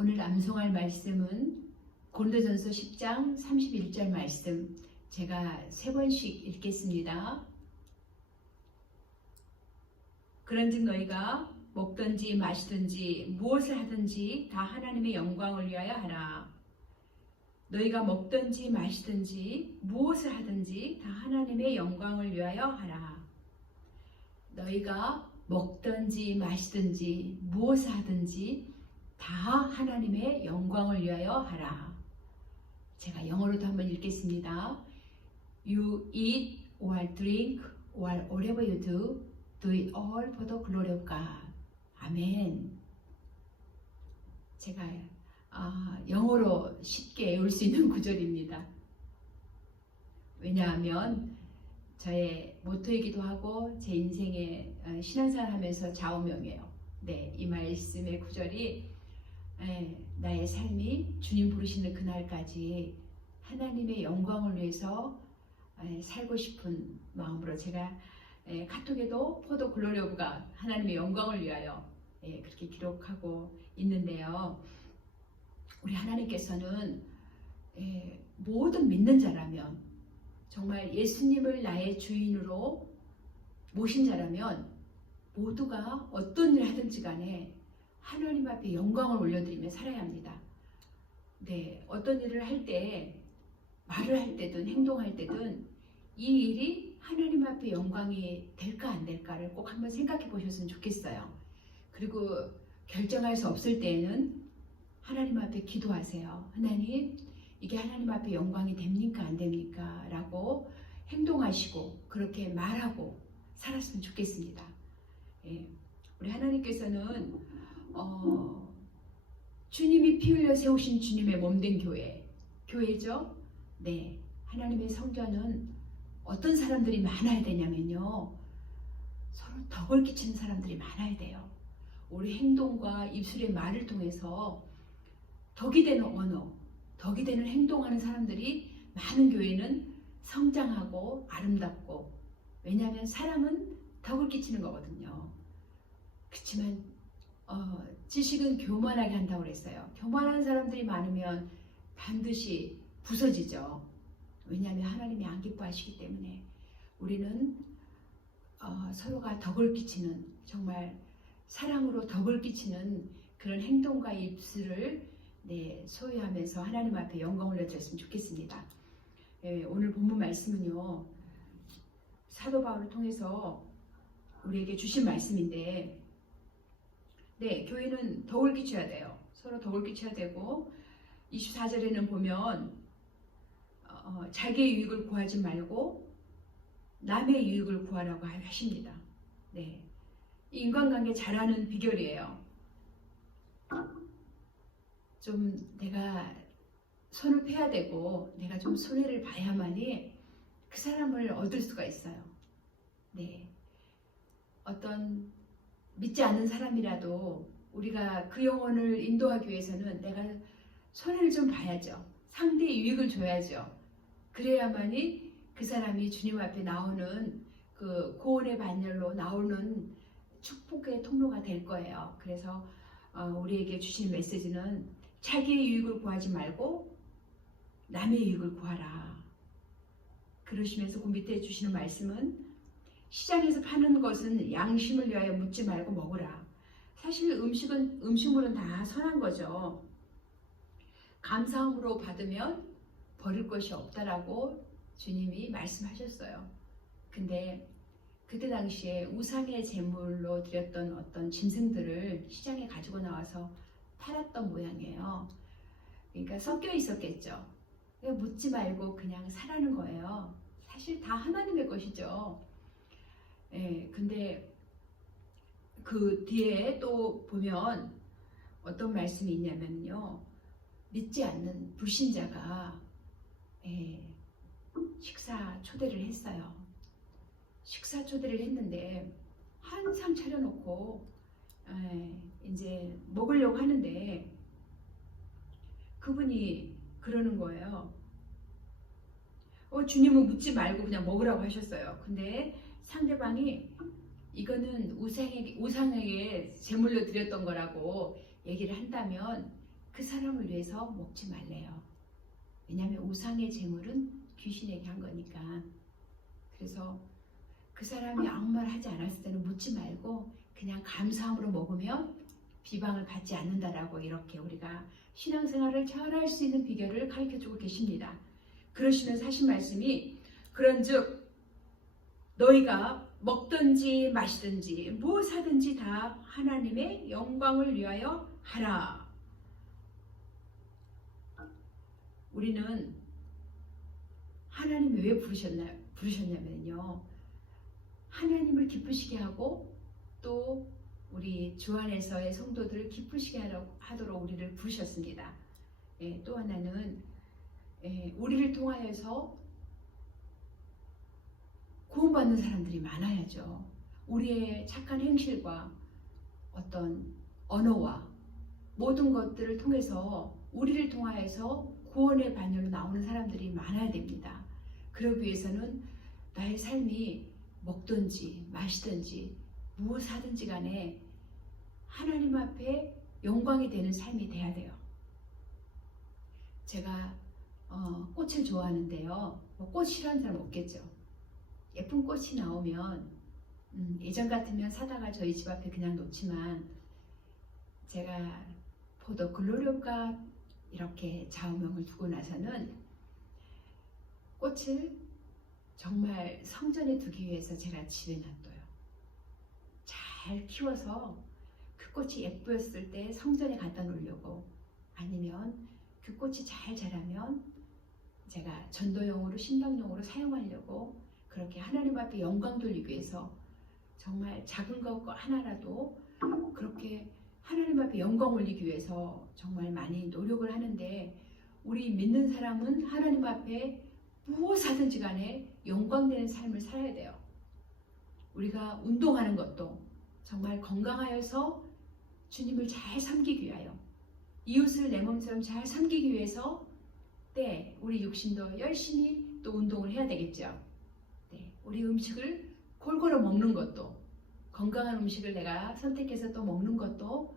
오늘 암송할 말씀은 고린도전서 10장 31절 말씀, 제가 3번씩 읽겠습니다. 그런즉 너희가 먹든지 마시든지 무엇을 하든지 다 하나님의 영광을 위하여 하라. 너희가 먹든지 마시든지 무엇을 하든지 다 하나님의 영광을 위하여 하라. 너희가 먹든지 마시든지 무엇을 하든지 다 하나님의 영광을 위하여 하라. 제가 영어로도 한번 읽겠습니다. You eat or drink or whatever you do, do it all for the glory of God. 아멘. 제가 영어로 쉽게 외울 수 있는 구절입니다. 왜냐하면 저의 모토이기도 하고 제 인생의 신앙생활 하면서 좌우명이에요. 네, 이 말씀의 구절이 나의 삶이 주님 부르시는 그날까지 하나님의 영광을 위해서 살고 싶은 마음으로 제가 카톡에도 For the glory of God, 하나님의 영광을 위하여 그렇게 기록하고 있는데요. 우리 하나님께서는 모든 믿는 자라면, 정말 예수님을 나의 주인으로 모신 자라면 모두가 어떤 일을 하든지 간에 하나님 앞에 영광을 올려드리며 살아야 합니다. 네, 어떤 일을 할 때, 말을 할 때든 행동할 때든 이 일이 하나님 앞에 영광이 될까 안 될까를 꼭 한번 생각해 보셨으면 좋겠어요. 그리고 결정할 수 없을 때에는 하나님 앞에 기도하세요. 하나님, 이게 하나님 앞에 영광이 됩니까 안 됩니까? 라고 행동하시고 그렇게 말하고 살았으면 좋겠습니다. 우리 하나님께서는 주님이 피 흘려 세우신 주님의 몸된 교회죠. 네, 하나님의 성전은 어떤 사람들이 많아야 되냐면요, 서로 덕을 끼치는 사람들이 많아야 돼요. 우리 행동과 입술의 말을 통해서 덕이 되는 언어, 덕이 되는 행동하는 사람들이 많은 교회는 성장하고 아름답고, 왜냐하면 사랑은 덕을 끼치는 거거든요. 그렇지만 지식은 교만하게 한다고 그랬어요. 교만한 사람들이 많으면 반드시 부서지죠. 왜냐하면 하나님이 안 기뻐하시기 때문에. 우리는 서로가 덕을 끼치는, 정말 사랑으로 덕을 끼치는 그런 행동과 입술을 소유하면서 하나님 앞에 영광을 올려드렸으면 좋겠습니다. 오늘 본문 말씀은요, 사도 바울을 통해서 우리에게 주신 말씀인데, 네, 교회는 덕을 끼쳐야 돼요. 서로 덕을 끼쳐야 되고, 24절에는 보면 자기의 유익을 구하지 말고 남의 유익을 구하라고 하십니다. 네, 인간관계 잘하는 비결이에요. 좀 내가 손을 펴야 되고 내가 좀 손해를 봐야만이 그 사람을 얻을 수가 있어요. 네, 어떤 믿지 않는 사람이라도 우리가 그 영혼을 인도하기 위해서는 내가 손해를 좀 봐야죠. 상대의 유익을 줘야죠. 그래야만이 그 사람이 주님 앞에 나오는 그 구원의 반열로 나오는 축복의 통로가 될 거예요. 그래서 우리에게 주신 메시지는 자기의 유익을 구하지 말고 남의 유익을 구하라. 그러시면서 그 밑에 주시는 말씀은 시장에서 파는 것은 양심을 위하여 묻지 말고 먹으라. 사실 음식물은 다 선한 거죠. 감사함으로 받으면 버릴 것이 없다라고 주님이 말씀하셨어요. 근데 그때 당시에 우상의 제물로 드렸던 어떤 짐승들을 시장에 가지고 나와서 팔았던 모양이에요. 그러니까 섞여 있었겠죠. 묻지 말고 그냥 사라는 거예요. 사실 다 하나님의 것이죠. 근데 그 뒤에 또 보면 어떤 말씀이 있냐면요, 믿지 않는 불신자가 식사 초대를 했어요. 식사 초대를 했는데 한상 차려놓고 이제 먹으려고 하는데 그분이 그러는 거예요. 주님은 묻지 말고 그냥 먹으라고 하셨어요. 근데 상대방이 이거는 우상에게 제물로 드렸던 거라고 얘기를 한다면 그 사람을 위해서 먹지 말래요. 왜냐하면 우상의 제물은 귀신에게 한 거니까. 그래서 그 사람이 아무 말 하지 않았을 때는 묻지 말고 그냥 감사함으로 먹으면 비방을 받지 않는다라고 이렇게 우리가 신앙생활을 잘할 수 있는 비결을 가르쳐주고 계십니다. 그러시면서 하신 말씀이 그런즉 너희가 먹든지 마시든지 무엇하든지 다 하나님의 영광을 위하여 하라. 우리는 하나님이 왜 부르셨냐면요. 하나님을 기쁘시게 하고 또 우리 주 안에서의 성도들을 기쁘시게 하도록 우리를 부르셨습니다. 또 하나는 우리를 통하여서 구원받는 사람들이 많아야죠. 우리의 착한 행실과 어떤 언어와 모든 것들을 통해서 우리를 통하여서 구원의 반열로 나오는 사람들이 많아야 됩니다. 그러기 위해서는 나의 삶이 먹든지 마시든지 무엇하든지 간에 하나님 앞에 영광이 되는 삶이 돼야 돼요. 제가 꽃을 좋아하는데요. 꽃 싫어하는 사람 없겠죠. 예쁜 꽃이 나오면 예전 같으면 사다가 저희 집 앞에 그냥 놓지만 제가 포도 글로리오가 이렇게 좌우명을 두고 나서는 꽃을 정말 성전에 두기 위해서 제가 집에 놔둬요. 잘 키워서 그 꽃이 예쁘었을 때 성전에 갖다 놓으려고, 아니면 그 꽃이 잘 자라면 제가 전도용으로 신방용으로 사용하려고, 그렇게 하나님 앞에 영광 돌리기 위해서 정말 작은 것 하나라도 그렇게 하나님 앞에 영광 올리기 위해서 정말 많이 노력을 하는데, 우리 믿는 사람은 하나님 앞에 무엇하든지 간에 영광되는 삶을 살아야 돼요. 우리가 운동하는 것도 정말 건강하여서 주님을 잘 섬기기 위하여, 이웃을 내 몸처럼 잘 섬기기 위해서 우리 육신도 열심히 또 운동을 해야 되겠죠. 우리 음식을 골고루 먹는 것도, 건강한 음식을 내가 선택해서 또 먹는 것도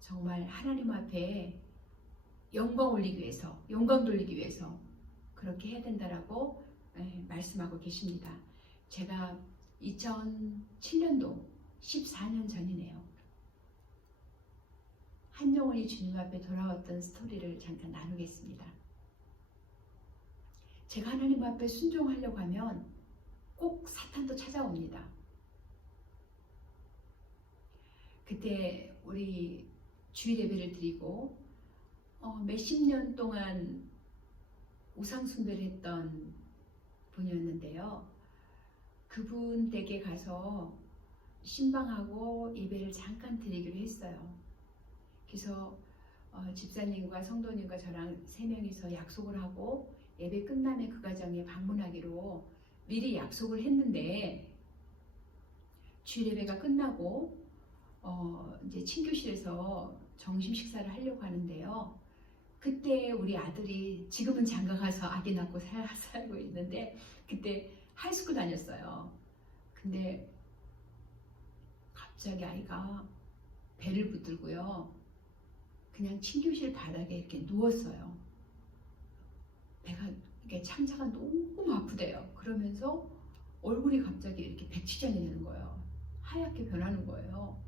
정말 하나님 앞에 영광 올리기 위해서, 영광 돌리기 위해서 그렇게 해야 된다라고 말씀하고 계십니다. 제가 2007년도 14년 전이네요. 한 영혼이 주님 앞에 돌아왔던 스토리를 잠깐 나누겠습니다. 제가 하나님 앞에 순종하려고 하면 꼭 사탄도 찾아옵니다. 그때 우리 주일 예배를 드리고 몇십 년 동안 우상 숭배를 했던 분이었는데요. 그분 댁에 가서 신방하고 예배를 잠깐 드리기로 했어요. 그래서 집사님과 성도님과 저랑 3명이서 약속을 하고 예배 끝나면 그 가정에 방문하기로 미리 약속을 했는데, 주일 예배가 끝나고 이제 친교실에서 점심 식사를 하려고 하는데요. 그때 우리 아들이, 지금은 장가가서 아기 낳고 살고 있는데 그때 하이스쿨 다녔어요. 근데 갑자기 아이가 배를 붙들고요, 그냥 친교실 바닥에 이렇게 누웠어요. 배가, 이게 창자가 너무 아프대요. 그러면서 얼굴이 갑자기 이렇게 백지장이 되는 거예요. 하얗게 변하는 거예요.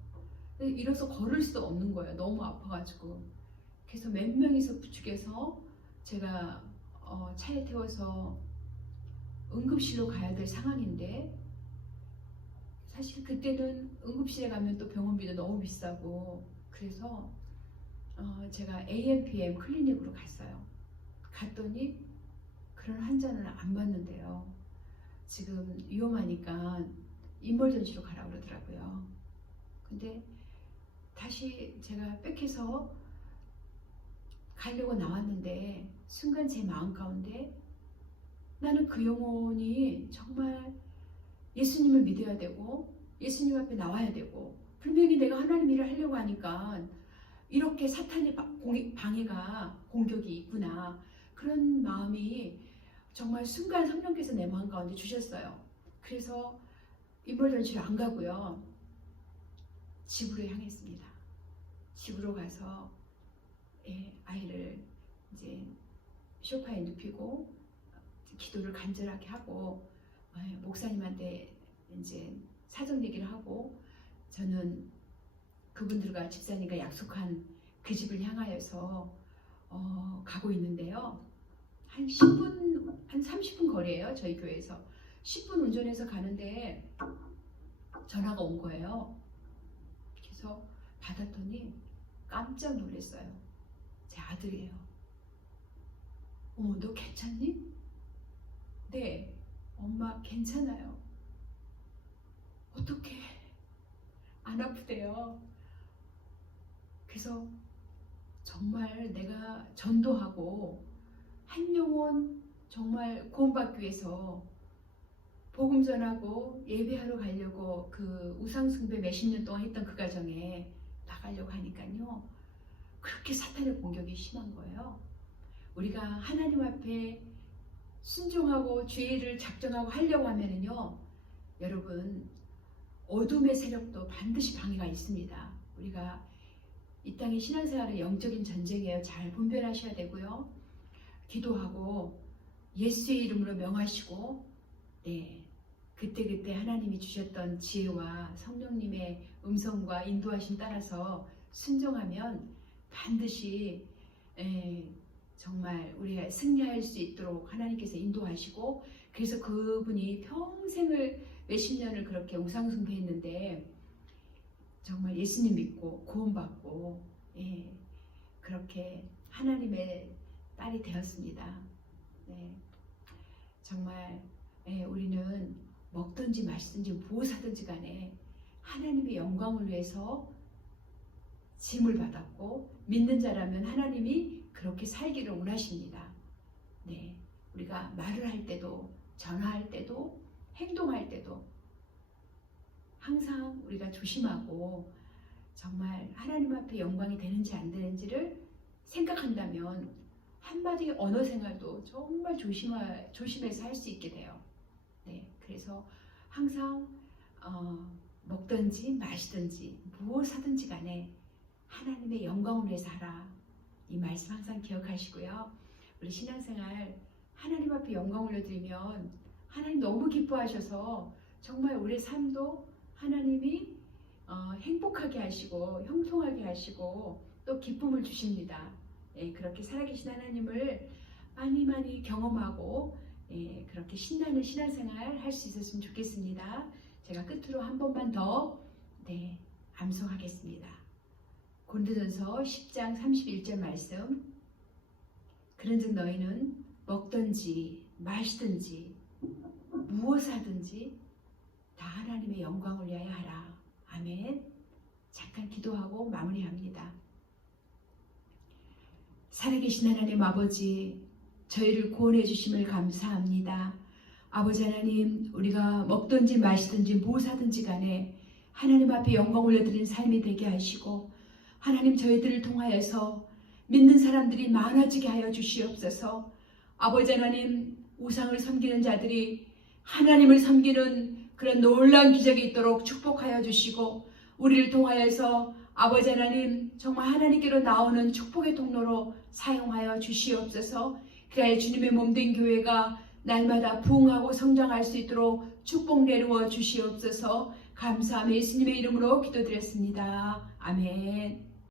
일어서 걸을 수 없는 거예요. 너무 아파가지고. 그래서 몇 명이서 부축해서 제가 차에 태워서 응급실로 가야 될 상황인데, 사실 그때는 응급실에 가면 또 병원비도 너무 비싸고, 그래서 제가 AMPM 클리닉으로 갔어요. 갔더니 그런 환자는 안 받는데요. 지금 위험하니까 인멀전시로 가라고 그러더라고요. 근데 다시 제가 빽해서 가려고 나왔는데, 순간 제 마음 가운데 나는 그 영혼이 정말 예수님을 믿어야 되고 예수님 앞에 나와야 되고, 분명히 내가 하나님 일을 하려고 하니까 이렇게 사탄의 방해가, 공격이 있구나, 그런 마음이 정말 순간 성령께서 내 마음 가운데 주셨어요. 그래서 인물전시를 안 가고요, 집으로 향했습니다. 집으로 가서 아이를 이제 소파에 눕히고 기도를 간절하게 하고 목사님한테 이제 사정 얘기를 하고 저는 그분들과 집사님과 약속한 그 집을 향하여서 가고 있는데요. 한 10분, 한 30분 거리예요. 저희 교회에서 10분 운전해서 가는데 전화가 온 거예요. 그래서 받았더니 깜짝 놀랐어요. 제 아들이에요. 어머, 너 괜찮니? 네, 엄마 괜찮아요. 어떻게 안 아프대요. 그래서 정말 내가 전도하고 한 영혼 정말 구원받기 위해서 복음 전하고 예배하러 가려고 그 우상숭배 몇십 년 동안 했던 그 과정에 나가려고 하니까요. 그렇게 사탄의 공격이 심한 거예요. 우리가 하나님 앞에 순종하고 주의를 작정하고 하려고 하면은요. 여러분 어둠의 세력도 반드시 방해가 있습니다. 우리가 이 땅의 신앙생활은 영적인 전쟁이에요. 잘 분별하셔야 되고요. 기도하고 예수의 이름으로 명하시고 그때 하나님이 주셨던 지혜와 성령님의 음성과 인도하심 따라서 순종하면 반드시 정말 우리가 승리할 수 있도록 하나님께서 인도하시고 그래서 그분이 평생을 몇십 년을 그렇게 우상숭배했는데 정말 예수님 믿고 구원받고 그렇게 하나님의 딸이 되었습니다. 정말 우리는 먹든지 마시든지 무엇하든지 간에 하나님의 영광을 위해서 짐을 받았고 믿는 자라면 하나님이 그렇게 살기를 원하십니다. 우리가 말을 할 때도 전화할 때도 행동할 때도 항상 우리가 조심하고 정말 하나님 앞에 영광이 되는지 안 되는지를 생각한다면 한마디 언어 생활도 정말 조심해서 할 수 있게 돼요. 그래서 항상 먹든지 마시든지 무엇하든지 간에 하나님의 영광을 위해서 하라. 이 말씀 항상 기억하시고요. 우리 신앙생활 하나님 앞에 영광 올려드리면 하나님 너무 기뻐하셔서 정말 우리 삶도 하나님이 행복하게 하시고 형통하게 하시고 또 기쁨을 주십니다. 그렇게 살아계신 하나님을 많이 경험하고 그렇게 신나는 신앙생활 할 수 있었으면 좋겠습니다. 제가 끝으로 한 번만 더 암송하겠습니다. 고린도전서 10장 31절 말씀. 그런즉 너희는 먹든지 마시든지 무엇을 하든지 다 하나님의 영광을 위하여 하라. 아멘. 잠깐 기도하고 마무리합니다. 살아계신 하나님 아버지, 저희를 구원해 주심을 감사합니다. 아버지 하나님, 우리가 먹든지 마시든지 무엇하든지 간에 하나님 앞에 영광 올려드리는 삶이 되게 하시고 하나님 저희들을 통하여서 믿는 사람들이 많아지게 하여 주시옵소서. 아버지 하나님, 우상을 섬기는 자들이 하나님을 섬기는 그런 놀라운 기적이 있도록 축복하여 주시고 우리를 통하여서 아버지 하나님 정말 하나님께로 나오는 축복의 통로로 사용하여 주시옵소서. 그래야 주님의 몸된 교회가 날마다 부흥하고 성장할 수 있도록 축복 내루어 주시옵소서. 감사하며 예수님의 이름으로 기도드렸습니다. 아멘.